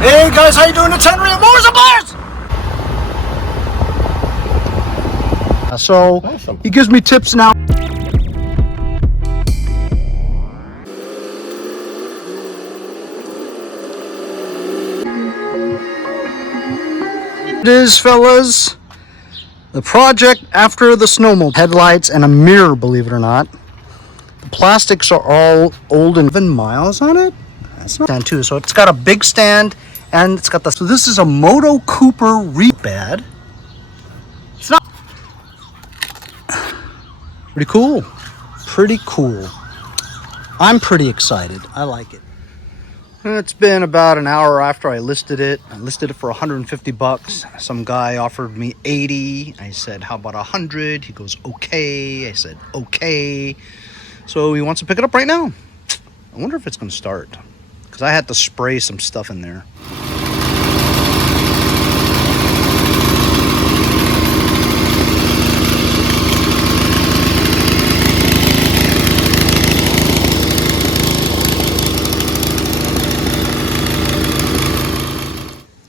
Hey guys, how you doing? It's Henry at Mowers and Bars! So, awesome. He gives me tips now. It is, fellas, the project after the snowmobile. Headlights and a mirror, believe it or not. The plastics are all old and 7 miles on it. That's not stand too. So it's got a big stand and it's got the. So this is a Moto Cooper rebad. It's not pretty cool. Pretty cool. I'm pretty excited. I like it. It's been about an hour after I listed it. I listed it for 150 bucks. Some guy offered me 80. I said, how about 100? He goes, okay. I said, okay. So he wants to pick it up right now. I wonder if it's going to start. Because I had to spray some stuff in there.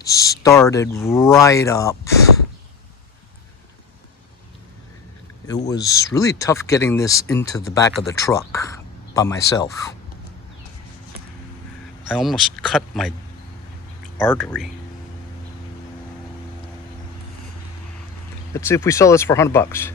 Started right up. It was really tough getting this into the back of the truck by myself. I almost cut my artery. Let's see if we sell this for 100 bucks.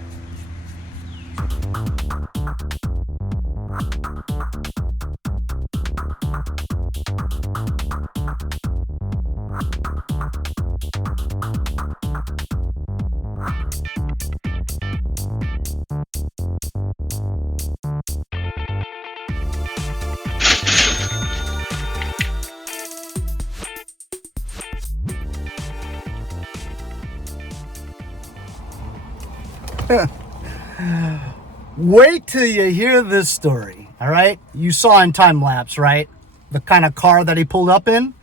Wait till you hear this story, all right? You saw in time lapse, right? The kind of car that he pulled up in.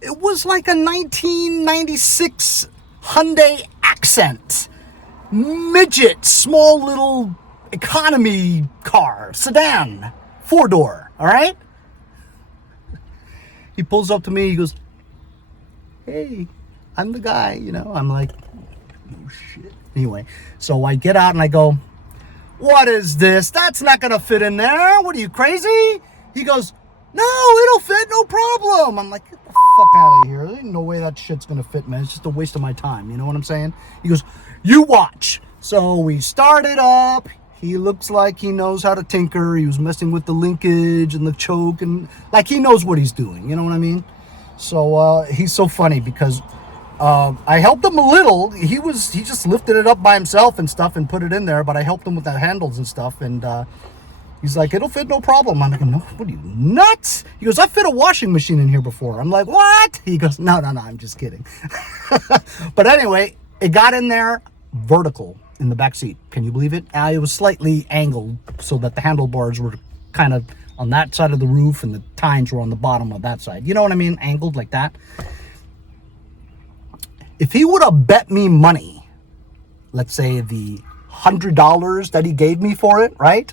It was like a 1996 Hyundai Accent. Midget, small little economy car, sedan, 4-door, all right? He pulls up to me, he goes, hey, I'm the guy, you know? I'm like, oh shit. Anyway, so I get out and I go, what is this? That's not gonna fit in there. What are you, crazy? He goes, no, it'll fit, no problem. I'm like, get the fuck out of here. There ain't no way that shit's gonna fit, man. It's just a waste of my time. You know what I'm saying? He goes, you watch. So we started up. He looks like he knows how to tinker. He was messing with the linkage and the choke and like he knows what he's doing. You know what I mean? So he's so funny because I helped him a little. He just lifted it up by himself and stuff and put it in there, but I helped him with the handles and stuff. And he's like, it'll fit, no problem. I'm like, no, what are you, nuts? He goes, I fit a washing machine in here before. I'm like, what? He goes, no, I'm just kidding. But anyway, it got in there vertical in the back seat. Can you believe it? It was slightly angled so that the handlebars were kind of on that side of the roof and the tines were on the bottom of that side. You know what I mean? Angled like that. If he would have bet me money, let's say the $100 that he gave me for it, right?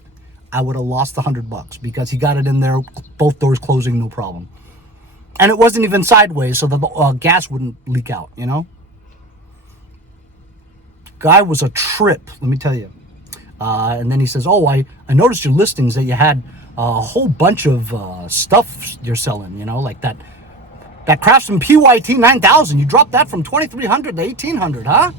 I would have lost the $100 because he got it in there, both doors closing, no problem. And it wasn't even sideways, so the gas wouldn't leak out, you know? Guy was a trip, let me tell you. And then he says, oh, I noticed your listings that you had a whole bunch of stuff you're selling, you know, like that Craftsman PYT 9000, you dropped that from 2,300 to 1,800, huh?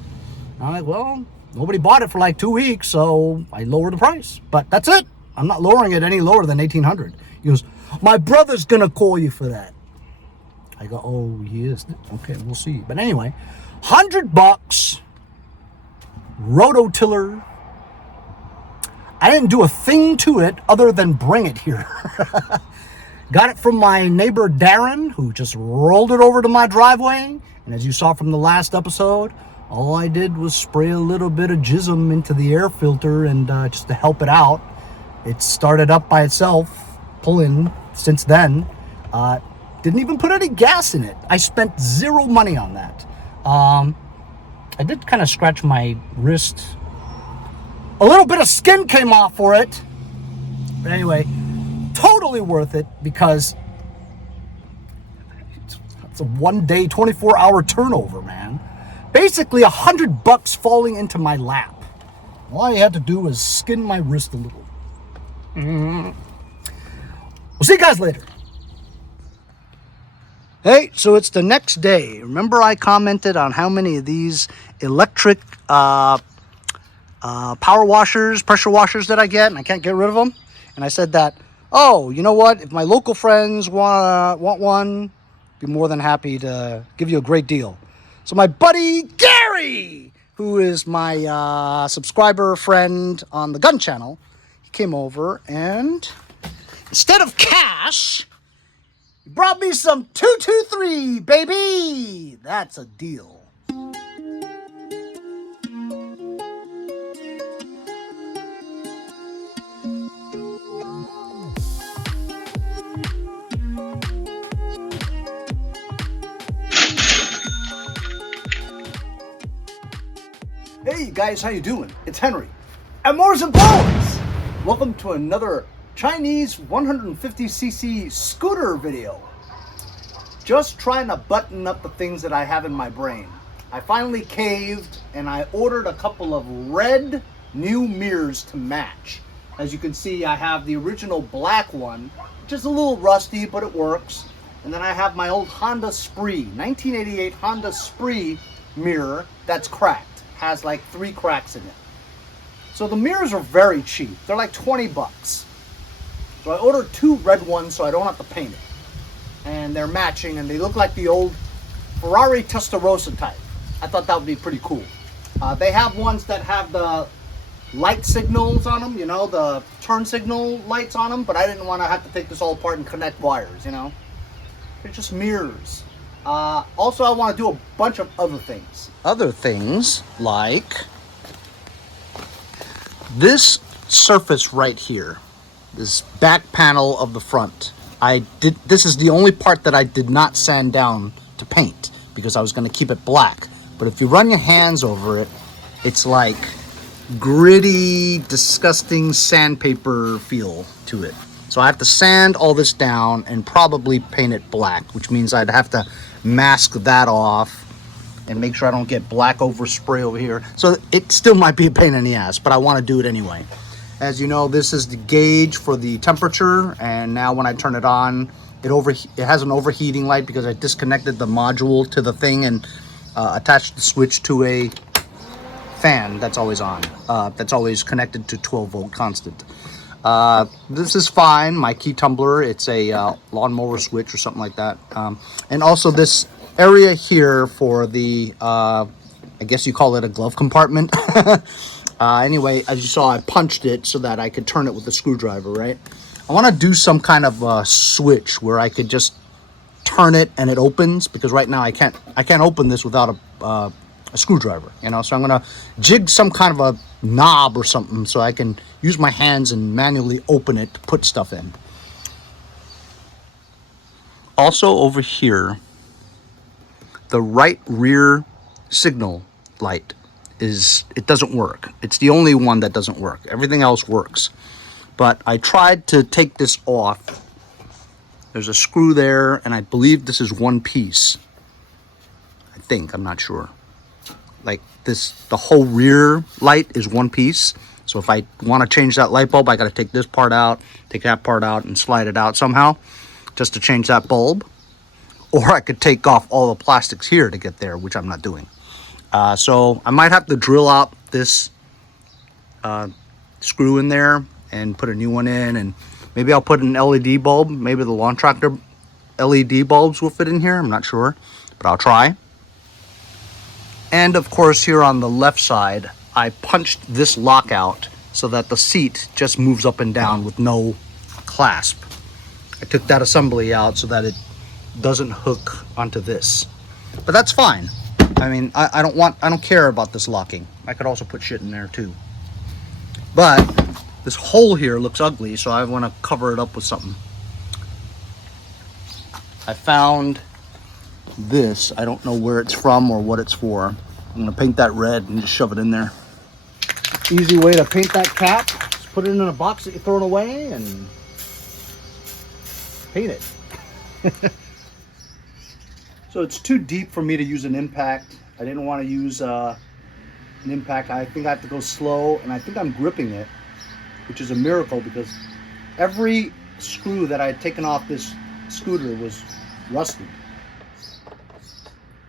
I'm like, well, nobody bought it for like 2 weeks, so I lowered the price. But that's it. I'm not lowering it any lower than 1,800. He goes, my brother's gonna call you for that. I go, oh, he is. Okay, we'll see. But anyway, $100, rototiller. I didn't do a thing to it other than bring it here. Got it from my neighbor Darren, who just rolled it over to my driveway. And as you saw from the last episode, all I did was spray a little bit of jism into the air filter and just to help it out. It started up by itself, pulling since then. Didn't even put any gas in it. I spent zero money on that. I did kind of scratch my wrist. A little bit of skin came off for it. But anyway, totally worth it because It's a 1 day, 24-hour turnover, man. Basically $100 falling into my lap. All I had to do was skin my wrist a little. We'll see you guys later. Hey, so it's the next day. Remember I commented on how many of these electric power washers, pressure washers that I get, and I can't get rid of them? And I said that, oh, you know what? If my local friends want one, I'd be more than happy to give you a great deal. So my buddy Gary, who is my subscriber friend on the gun channel, he came over and instead of cash, he brought me some 223, baby. That's a deal. Hey guys, how you doing? It's Henry at Mowers and Mowers. Welcome to another Chinese 150cc scooter video. Just trying to button up the things that I have in my brain. I finally caved and I ordered a couple of red new mirrors to match. As you can see, I have the original black one, which is a little rusty, but it works. And then I have my old Honda Spree, 1988 Honda Spree mirror that's cracked. Has like 3 cracks in it. So the mirrors are very cheap. They're like 20 bucks. So I ordered 2 red ones so I don't have to paint it. And they're matching and they look like the old Ferrari Testarossa type. I thought that would be pretty cool. They have ones that have the light signals on them, you know, the turn signal lights on them, but I didn't want to have to take this all apart and connect wires, you know. They're just mirrors. Also, I want to do a bunch of other things. Other things like this surface right here, this back panel of the front. This is the only part that I did not sand down to paint because I was going to keep it black. But if you run your hands over it, it's like gritty, disgusting sandpaper feel to it. So I have to sand all this down and probably paint it black, which means I'd have to mask that off and make sure I don't get black overspray over here. So it still might be a pain in the ass, but I want to do it anyway. As you know, this is the gauge for the temperature, and now when I turn it on, it has an overheating light because I disconnected the module to the thing and attached the switch to a fan that's always on, that's always connected to 12-volt constant. This is fine. My key tumbler, it's a lawnmower switch or something like that. And also this area here for the, I guess you call it a glove compartment. Anyway, as you saw, I punched it so that I could turn it with a screwdriver, right? I want to do some kind of switch where I could just turn it and it opens, because right now I can't open this without a screwdriver, you know. So I'm gonna jig some kind of a knob or something so I can use my hands and manually open it to put stuff in. Also over here, the right rear signal light it doesn't work. It's the only one that doesn't work. Everything else works. But I tried to take this off. There's a screw there, and I believe this is one piece. I think, I'm not sure. Like this, the whole rear light is one piece. So if I want to change that light bulb, I got to take this part out, take that part out, and slide it out somehow just to change that bulb. Or I could take off all the plastics here to get there, which I'm not doing. So I might have to drill out this screw in there and put a new one in, and maybe I'll put an LED bulb. Maybe the lawn tractor LED bulbs will fit in here. I'm not sure, but I'll try. And of course, here on the left side, I punched this lockout so that the seat just moves up and down with no clasp. I took that assembly out so that it doesn't hook onto this, but that's fine. I mean, I don't care about this locking. I could also put shit in there too. But this hole here looks ugly, so I want to cover it up with something. I found this. I don't know where it's from or what it's for. I'm going to paint that red and just shove it in there. Easy way to paint that cap. Just put it in a box that you're throwing away and paint it. So it's too deep for me to use an impact. I didn't want to use an impact. I think I have to go slow, and I think I'm gripping it, which is a miracle because every screw that I had taken off this scooter was rusted.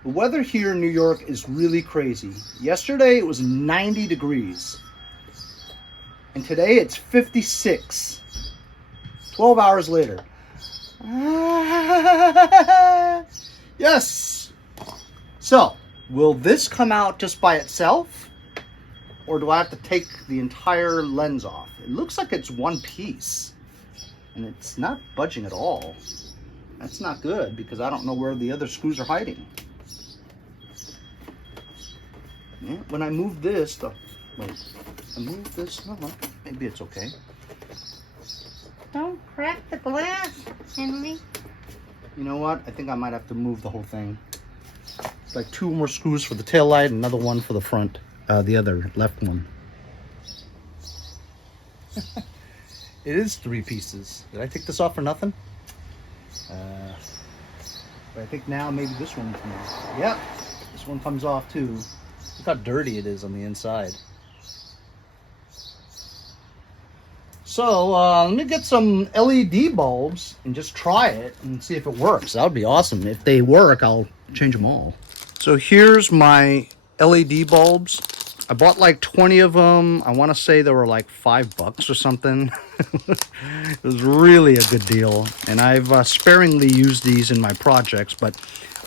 The weather here in New York is really crazy. Yesterday it was 90 degrees. And today it's 56. 12 hours later. Yes! So, will this come out just by itself? Or do I have to take the entire lens off? It looks like it's one piece. And it's not budging at all. That's not good because I don't know where the other screws are hiding. Yeah, when I move this, wait, I move this, no, maybe it's okay. Don't crack the glass, Henry. You know what? I think I might have to move the whole thing. It's like 2 more screws for the tail light, another one for the front, the other left one. It is 3 pieces. Did I take this off for nothing? But I think now maybe this one comes off. Yep, this one comes off too. Look how dirty it is on the inside. So let me get some LED bulbs and just try it and see if it works. That would be awesome. If they work, I'll change them all. So here's my LED bulbs. I bought like 20 of them. I want to say they were like $5 or something. It was really a good deal. And I've sparingly used these in my projects, but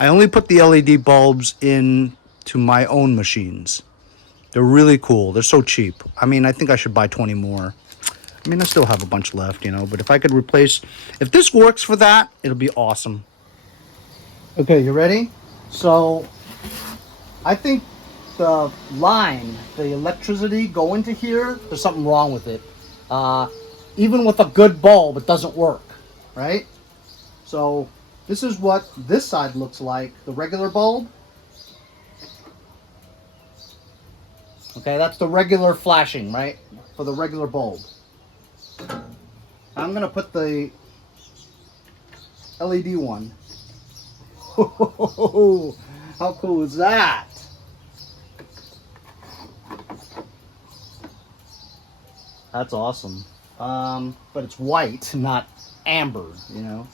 I only put the LED bulbs in to my own machines. They're really cool. They're so cheap. I mean, I think I should buy 20 more. I mean, I still have a bunch left, you know, but if I could replace, if this works for that, it'll be awesome. Okay, you ready? So I think the line, the electricity going to here, there's something wrong with it. Even with a good bulb, it doesn't work, right? So this is what this side looks like, the regular bulb. Okay, that's the regular flashing, right? For the regular bulb. I'm gonna put the LED one. How cool is that? That's awesome. But it's white, not amber, you know.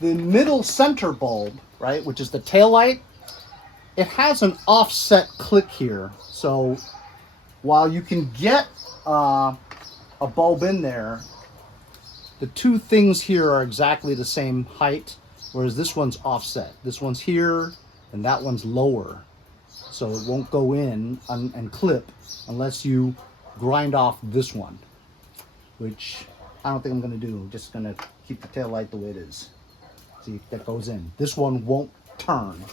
The middle center bulb, right, which is the tail light, it has an offset click here. So while you can get a bulb in there, the 2 things here are exactly the same height, whereas this one's offset. This one's here and that one's lower. So it won't go in and clip unless you grind off this one, which I don't think I'm gonna do. I'm just gonna keep the tail light the way it is. See, that goes in. This one won't turn.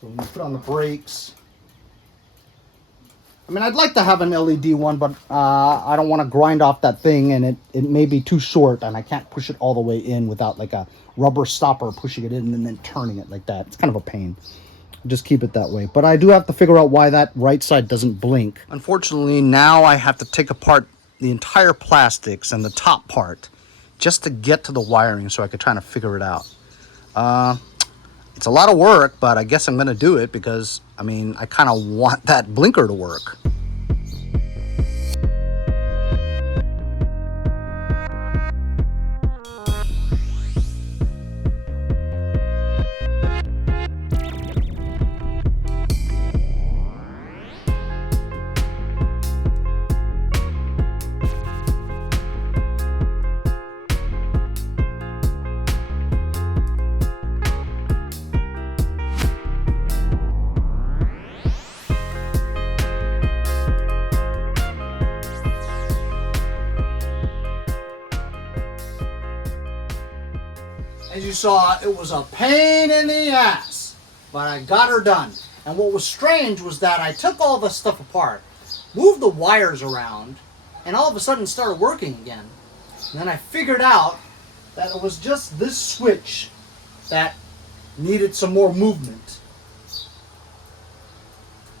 So when you put on the brakes, I mean, I'd like to have an LED one, but I don't want to grind off that thing, and it may be too short, and I can't push it all the way in without like a rubber stopper pushing it in and then turning it like that. It's kind of a pain. Just keep it that way. But I do have to figure out why that right side doesn't blink. Unfortunately, now I have to take apart the entire plastics and the top part just to get to the wiring so I could try to figure it out. It's a lot of work, but I guess I'm going to do it because, I mean, I kind of want that blinker to work. As you saw, it was a pain in the ass, but I got her done. And what was strange was that I took all the stuff apart, moved the wires around, and all of a sudden it started working again. And then I figured out that it was just this switch that needed some more movement.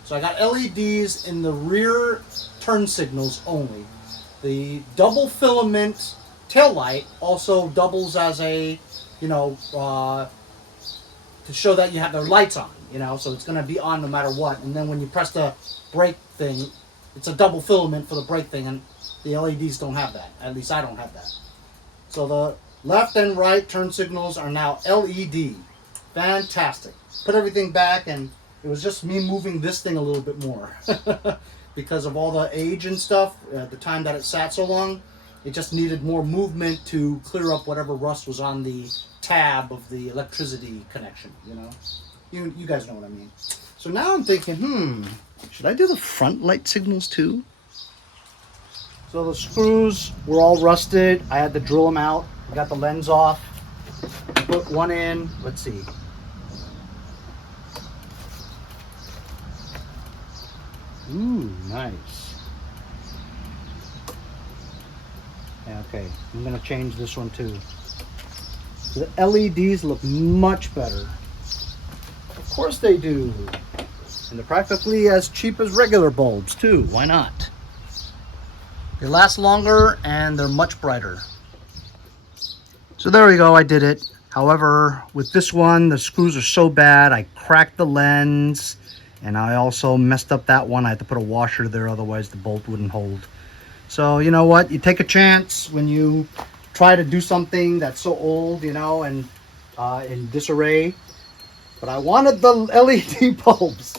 So I got LEDs in the rear turn signals only. The double filament tail light also doubles as a, you know, to show that you have the lights on, you know, so it's going to be on no matter what. And then when you press the brake thing, it's a double filament for the brake thing, and the LEDs don't have that. At least I don't have that. So the left and right turn signals are now LED. Fantastic. Put everything back, and it was just me moving this thing a little bit more. Because of all the age and stuff, the time that it sat so long, it just needed more movement to clear up whatever rust was on the tab of the electricity connection, you know? You guys know what I mean. So now I'm thinking, should I do the front light signals too? So the screws were all rusted. I had to drill them out. I got the lens off. Put one in. Let's see. Ooh, nice. Yeah, okay, I'm gonna change this one too. The LEDs look much better. Of course they do. And they're practically as cheap as regular bulbs too. Why not? They last longer and they're much brighter. So there we go, I did it. However, with this one, the screws are so bad, I cracked the lens. And I also messed up that one. I had to put a washer there, otherwise the bolt wouldn't hold. So you know what? You take a chance when you try to do something that's so old, you know, and in disarray. But I wanted the LED bulbs.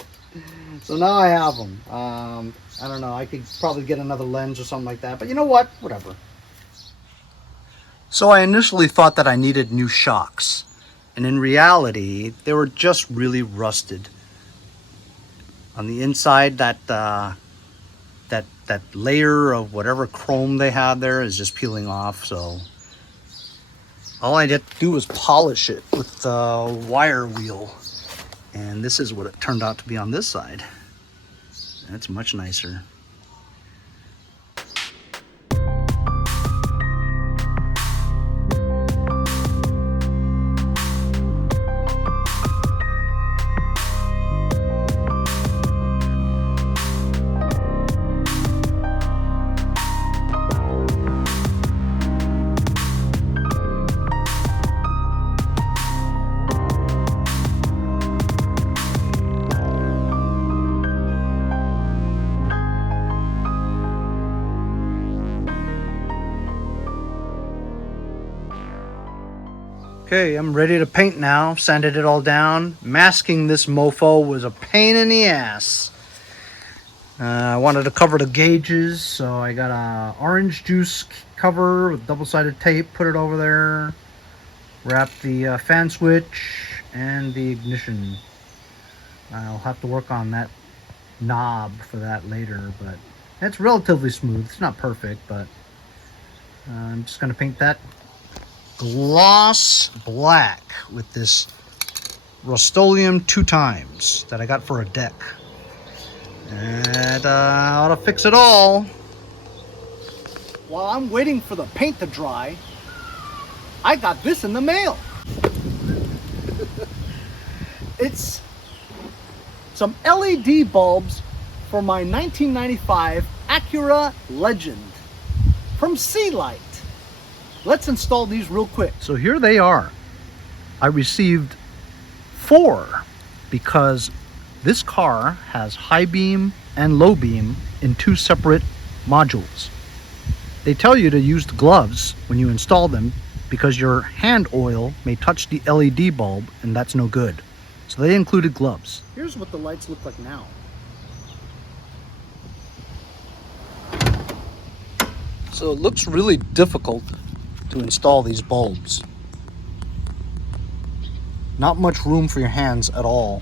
So now I have them. I don't know. I could probably get another lens or something like that. But you know what? Whatever. So I initially thought that I needed new shocks. And in reality, they were just really rusted. On the inside, that layer of whatever chrome they had there is just peeling off. So all I had to do was polish it with the wire wheel, and this is what it turned out to be on this side. That's much nicer. Okay, I'm ready to paint now. Sanded it all down. Masking this mofo was a pain in the ass. I wanted to cover the gauges, so I got a orange juice cover with double-sided tape, put it over there, wrapped the fan switch and the ignition. I'll have to work on that knob for that later, but it's relatively smooth. It's not perfect, but I'm just going to paint that gloss black with this Rust-Oleum 2x that I got for a deck. And ought to fix it all. While I'm waiting for the paint to dry, I got this in the mail. It's some LED bulbs for my 1995 Acura Legend from Sealight. Let's install these real quick. So here they are. I received 4 because this car has high beam and low beam in 2 separate modules. They tell you to use the gloves when you install them because your hand oil may touch the LED bulb and that's no good. So they included gloves. Here's what the lights look like now. So it looks really difficult to install these bulbs. Not much room for your hands at all.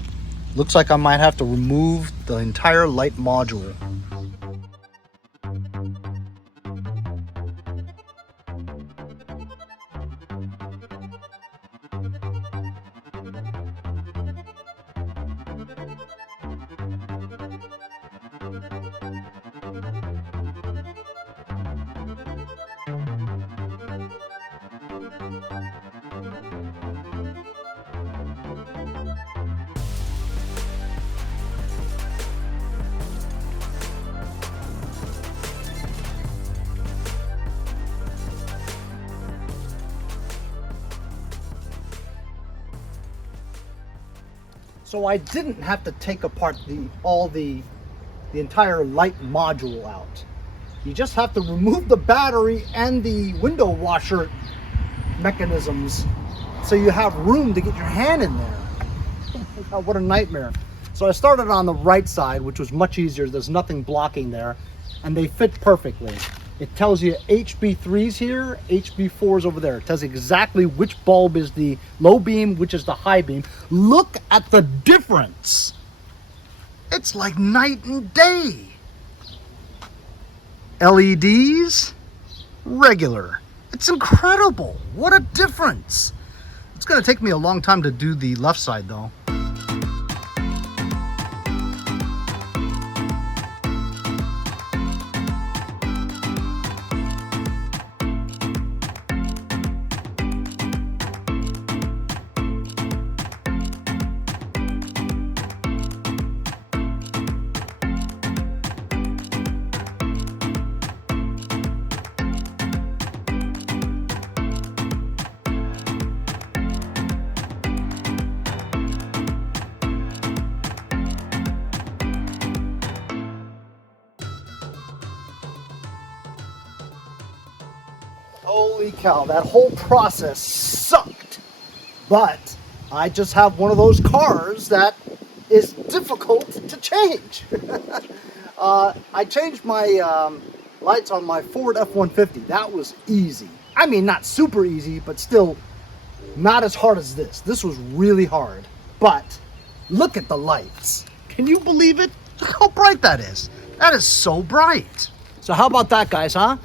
Looks like I might have to remove the entire light module. So I didn't have to take apart the entire light module out. You just have to remove the battery and the window washer mechanisms so you have room to get your hand in there. Oh, what a nightmare. So I started on the right side, which was much easier. There's nothing blocking there, and they fit perfectly. It tells you HB3s here, HB4s over there. It tells you exactly which bulb is the low beam, which is the high beam. Look at the difference. It's like night and day. LEDs, regular. It's incredible. What a difference. It's gonna take me a long time to do the left side though. Holy cow, that whole process sucked. But I just have one of those cars that is difficult to change. I changed my lights on my Ford F-150. That was easy. I mean, not super easy, but still not as hard as this. This was really hard. But look at the lights. Can you believe it? Look how bright that is. That is so bright. So how about that, guys, huh?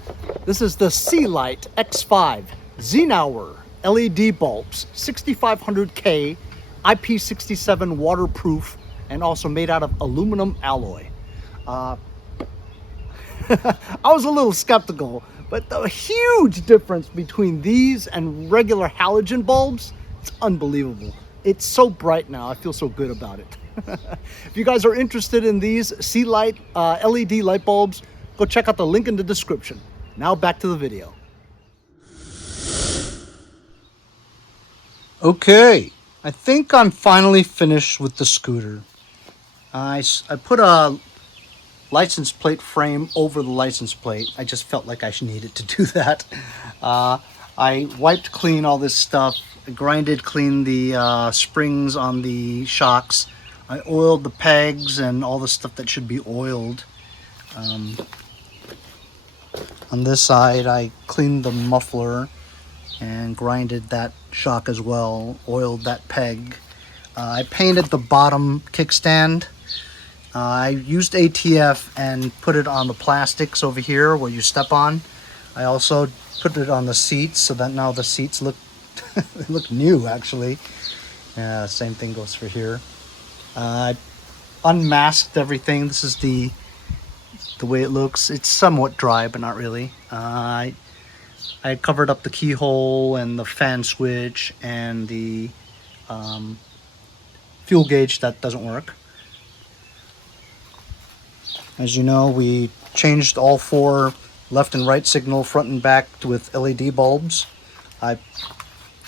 This is the Sealight X5 Zenhour LED bulbs, 6500K, IP67 waterproof, and also made out of aluminum alloy. I was a little skeptical, but the huge difference between these and regular halogen bulbs, it's unbelievable. It's so bright now, I feel so good about it. If you guys are interested in these Sealight LED light bulbs, go check out the link in the description. Now back to the video. Okay, I think I'm finally finished with the scooter. I put a license plate frame over the license plate. I just felt like I needed to do that. I wiped clean all this stuff. I grinded clean the springs on the shocks. I oiled the pegs and all the stuff that should be oiled. On this side, I cleaned the muffler and grinded that shock as well, oiled that peg. I painted the bottom kickstand. I used ATF and put it on the plastics over here where you step on. I also put it on the seats so that now the seats look they look new actually. Same thing goes for here. I unmasked everything. This is the way it looks. It's somewhat dry, but not really. I covered up the keyhole and the fan switch and the fuel gauge that doesn't work. As you know, we changed all 4 left and right signal front and back with LED bulbs. I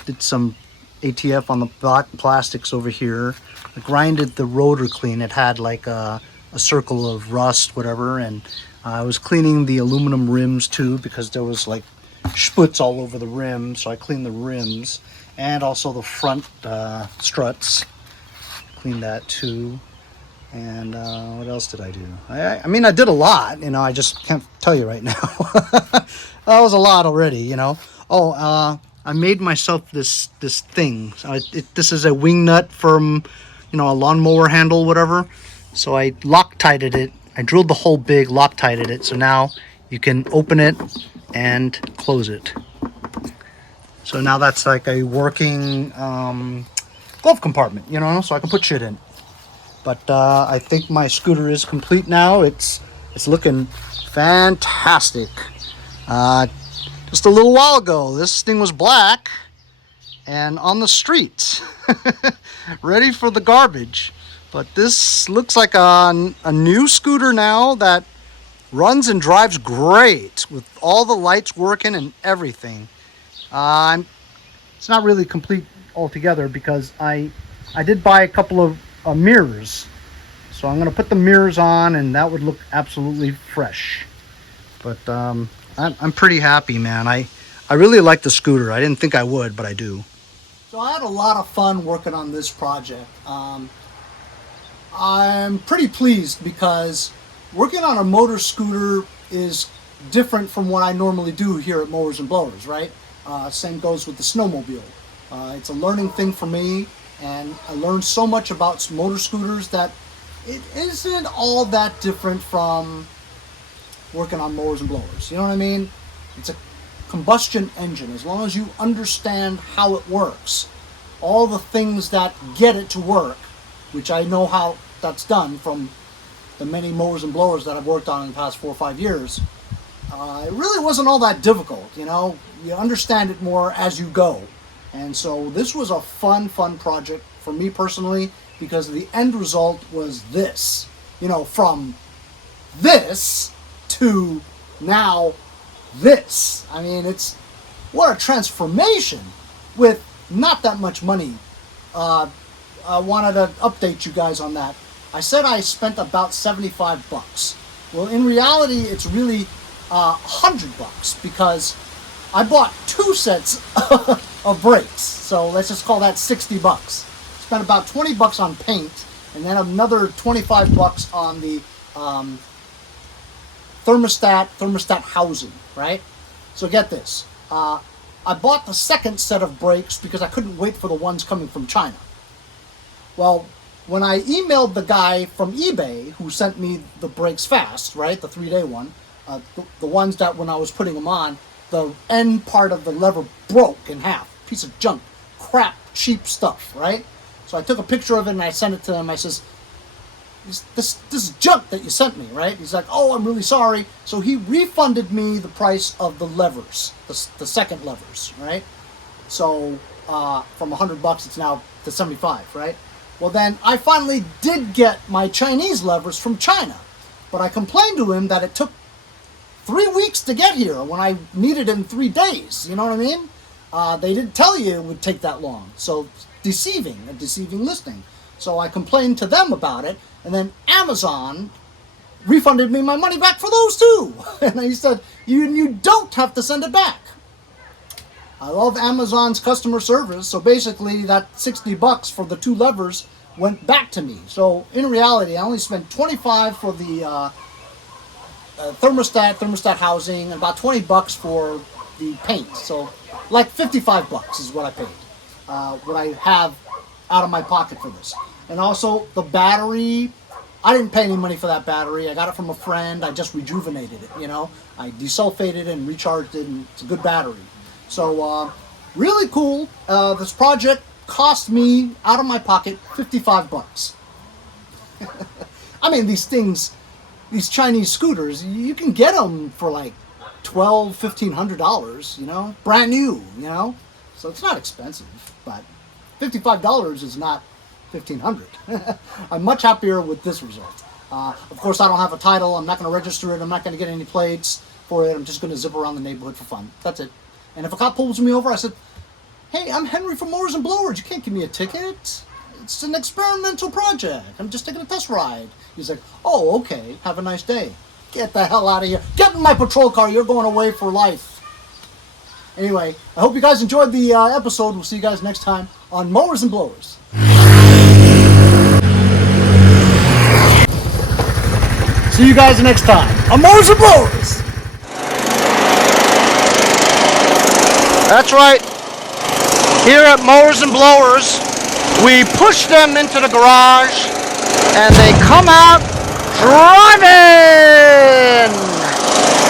did some ATF on the black plastics over here. I grinded the rotor clean. It had like a circle of rust, whatever, and I was cleaning the aluminum rims too because there was like schmutz all over the rim, so I cleaned the rims and also the front struts. Cleaned that too. And what else did I do? I mean, I did a lot, you know, I just can't tell you right now. That was a lot already, you know. Oh, I made myself this thing. This is a wing nut from, you know, a lawnmower handle, whatever. So I Loctited it. I drilled the hole big, Loctited it. So now you can open it and close it. So now that's like a working glove compartment, you know, so I can put shit in. But I think my scooter is complete now. It's looking fantastic. Just a little while ago, this thing was black and on the streets, ready for the garbage. But this looks like a new scooter now that runs and drives great with all the lights working and everything. It's not really complete altogether because I did buy a couple of mirrors. So I'm going to put the mirrors on, and that would look absolutely fresh. But I'm pretty happy, man. I really like the scooter. I didn't think I would, but I do. So I had a lot of fun working on this project. I'm pretty pleased because working on a motor scooter is different from what I normally do here at Mowers and Blowers, right? Same goes with the snowmobile. It's a learning thing for me, and I learned so much about motor scooters that it isn't all that different from working on Mowers and Blowers. You know what I mean? It's a combustion engine. As long as you understand how it works, all the things that get it to work, which I know how that's done from the many Mowers and Blowers that I've worked on in the past 4 or 5 years, it really wasn't all that difficult. You know, you understand it more as you go. And so this was a fun project for me personally, because the end result was this. You know, from this to now this. I mean, it's what a transformation with not that much money. I wanted to update you guys on that. I said I spent about $75. Well, in reality, it's really $100 because I bought 2 sets of brakes. So let's just call that $60. Spent about $20 on paint, and then another $25 on the thermostat housing, right? So get this. I bought the second set of brakes because I couldn't wait for the ones coming from China. Well, when I emailed the guy from eBay who sent me the brakes fast, right, the 3-day one, the ones that when I was putting them on, the end part of the lever broke in half. Piece of junk, crap, cheap stuff, right? So I took a picture of it and I sent it to him. I says, this junk that you sent me, right? He's like, oh, I'm really sorry. So he refunded me the price of the levers, the second levers, right? So from $100, it's now to $75, right? Well, then I finally did get my Chinese levers from China, but I complained to him that it took 3 weeks to get here when I needed it in 3 days. You know what I mean? They didn't tell you it would take that long. So a deceiving listing. So I complained to them about it, and then Amazon refunded me my money back for those too. And he said, you don't have to send it back. I love Amazon's customer service. So basically that $60 for the 2 levers went back to me. So in reality, I only spent $25 for the thermostat housing, and about $20 for the paint. So like $55 is what I paid. What I have out of my pocket for this. And also the battery, I didn't pay any money for that battery. I got it from a friend. I just rejuvenated it, you know. I desulfated it and recharged it, and it's a good battery. So really cool. This project cost me out of my pocket $55. I mean, these things, these Chinese scooters, you can get them for like $1,200–$1,500, you know, brand new, you know. So it's not expensive, but $55 is not $1,500. I'm much happier with this result. Of course, I don't have a title. I'm not going to register it. I'm not going to get any plates for it. I'm just going to zip around the neighborhood for fun. That's it. And if a cop pulls me over, I said, hey, I'm Henry from Mowers and Blowers. You can't give me a ticket. It's an experimental project. I'm just taking a test ride. He's like, oh, okay. Have a nice day. Get the hell out of here. Get in my patrol car. You're going away for life. Anyway, I hope you guys enjoyed the episode. We'll see you guys next time on Mowers and Blowers. See you guys next time on Mowers and Blowers. That's right. Here at Mowers and Blowers, we push them into the garage and they come out driving.